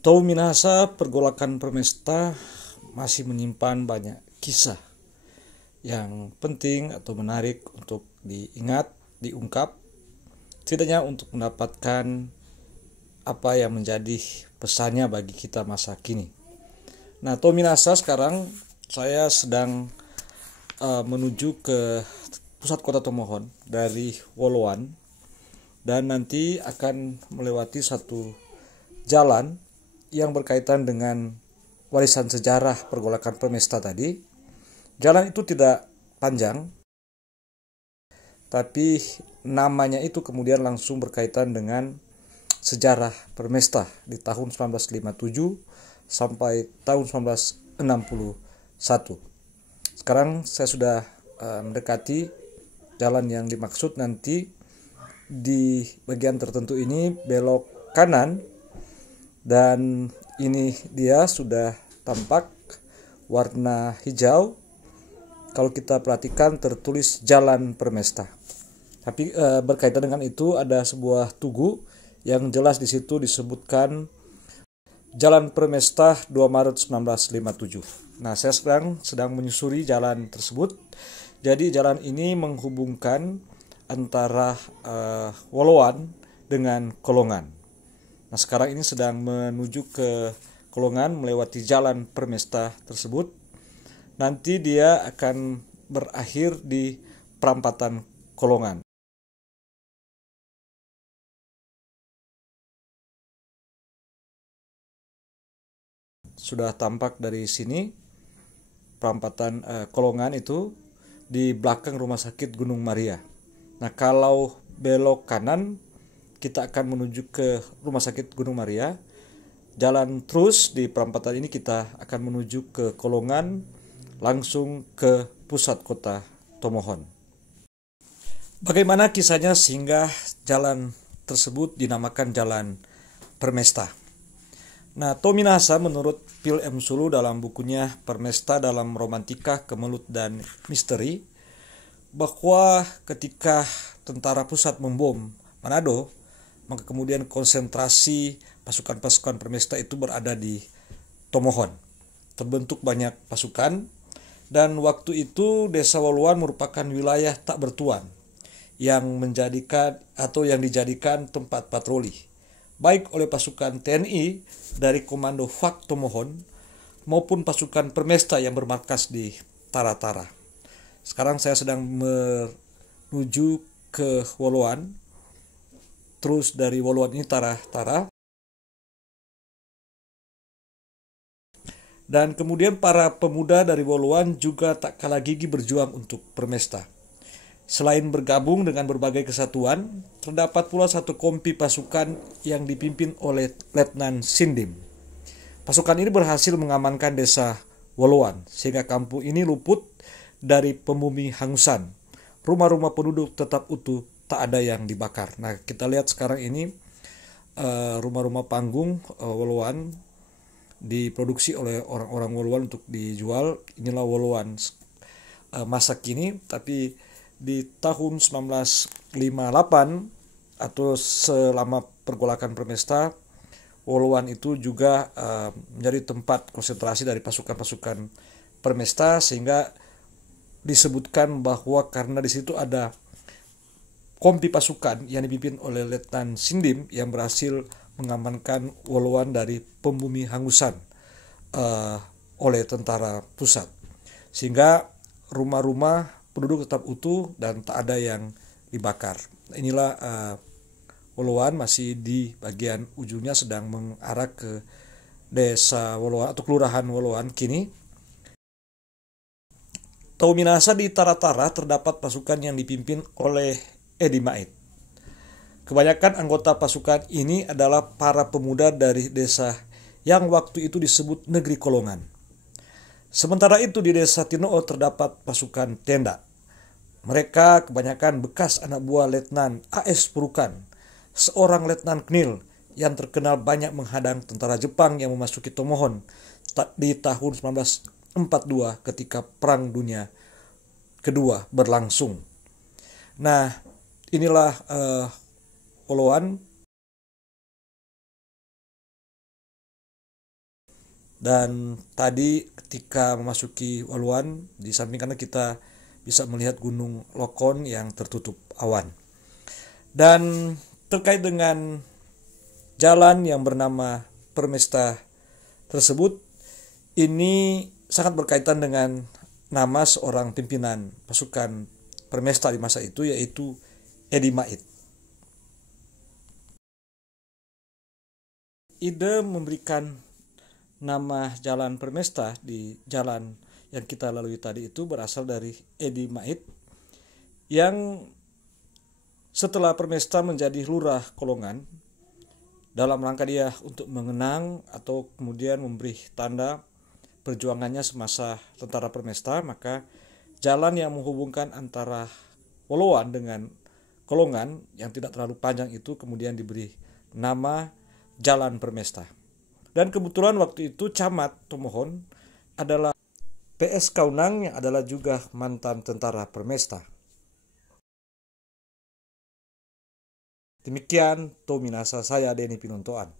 Tau Minahasa, pergolakan Permesta masih menyimpan banyak kisah yang penting atau menarik untuk diingat, diungkap, setidaknya untuk mendapatkan apa yang menjadi pesannya bagi kita masa kini. Nah, Tau Minahasa sekarang saya sedang menuju ke pusat kota Tomohon dari Woloan dan nanti akan melewati satu jalan yang berkaitan dengan warisan sejarah pergolakan Permesta tadi. Jalan itu tidak panjang, tapi namanya itu kemudian langsung berkaitan dengan sejarah Permesta di tahun 1957 sampai tahun 1961. Sekarang saya sudah mendekati jalan yang dimaksud. Nanti di bagian tertentu ini belok kanan, dan ini dia sudah tampak warna hijau. Kalau kita perhatikan tertulis Jalan Permesta. Tapi berkaitan dengan itu ada sebuah tugu yang jelas di situ disebutkan Jalan Permesta 2 Maret 1957. Nah, saya sekarang sedang menyusuri jalan tersebut. Jadi jalan ini menghubungkan antara Woloan dengan Kolongan. Nah, sekarang ini sedang menuju ke Kolongan melewati Jalan Permesta tersebut. Nanti dia akan berakhir di Perampatan Kolongan. Sudah tampak dari sini Perampatan Kolongan itu di belakang Rumah Sakit Gunung Maria. Nah, kalau belok kanan kita akan menuju ke Rumah Sakit Gunung Maria. Jalan terus di perempatan ini kita akan menuju ke Kolongan, langsung ke pusat kota Tomohon. Bagaimana kisahnya sehingga jalan tersebut dinamakan Jalan Permesta? Nah, Tau Minahasa menurut Phil M. Sulu dalam bukunya Permesta dalam Romantika, Kemelut, dan Misteri, bahwa ketika tentara pusat membom Manado, maka kemudian konsentrasi pasukan-pasukan Permesta itu berada di Tomohon. Terbentuk banyak pasukan, dan waktu itu Desa Woloan merupakan wilayah tak bertuan yang dijadikan tempat patroli, baik oleh pasukan TNI dari Komando FAK Tomohon maupun pasukan Permesta yang bermarkas di Tara-Tara. Sekarang saya sedang menuju ke Woloan. Terus dari Woloan ini Tara-Tara. Dan kemudian para pemuda dari Woloan juga tak kalah gigih berjuang untuk Permesta. Selain bergabung dengan berbagai kesatuan, terdapat pula satu kompi pasukan yang dipimpin oleh Letnan Sindim. Pasukan ini berhasil mengamankan desa Woloan, sehingga kampung ini luput dari pembumi hangusan. Rumah-rumah penduduk tetap utuh, tak ada yang dibakar. Nah, kita lihat sekarang ini rumah-rumah panggung Woloan diproduksi oleh orang-orang Woloan untuk dijual. Inilah Woloan masa kini, tapi di tahun 1958 atau selama pergolakan Permesta, Woloan itu juga menjadi tempat konsentrasi dari pasukan-pasukan Permesta, sehingga disebutkan bahwa karena di situ ada kompi pasukan yang dipimpin oleh Letnan Sindim yang berhasil mengamankan Woloan dari pembumi hangusan oleh tentara pusat, sehingga rumah-rumah penduduk tetap utuh dan tak ada yang dibakar. Inilah Woloan masih di bagian ujungnya sedang mengarah ke desa Woloan atau kelurahan Woloan kini. Tau Minahasa di Tara-Tara terdapat pasukan yang dipimpin oleh Edi Mait. Kebanyakan anggota pasukan ini adalah para pemuda dari desa yang waktu itu disebut Negeri Kolongan. Sementara itu di desa Tinoo terdapat pasukan tenda. Mereka kebanyakan bekas anak buah Letnan A.S. Purukan, seorang Letnan Knil yang terkenal banyak menghadang tentara Jepang yang memasuki Tomohon di tahun 1942 ketika Perang Dunia Kedua berlangsung. Nah, inilah Woloan Dan tadi ketika memasuki Waluan, di samping kanan kita bisa melihat Gunung Lokon yang tertutup awan. Dan terkait dengan jalan yang bernama Permesta tersebut, ini sangat berkaitan dengan nama seorang pimpinan pasukan Permesta di masa itu, yaitu Edi Mait. Ide memberikan nama Jalan Permesta di jalan yang kita lalui tadi itu berasal dari Edi Mait, yang setelah Permesta menjadi lurah Kolongan, dalam rangka dia untuk mengenang atau kemudian memberi tanda perjuangannya semasa tentara Permesta, maka jalan yang menghubungkan antara Woloan dengan Kolongan yang tidak terlalu panjang itu kemudian diberi nama Jalan Permesta. Dan kebetulan waktu itu Camat Tomohon adalah PS Kaunang yang adalah juga mantan tentara Permesta. Demikian Tominasa, saya Denny Pinontoan.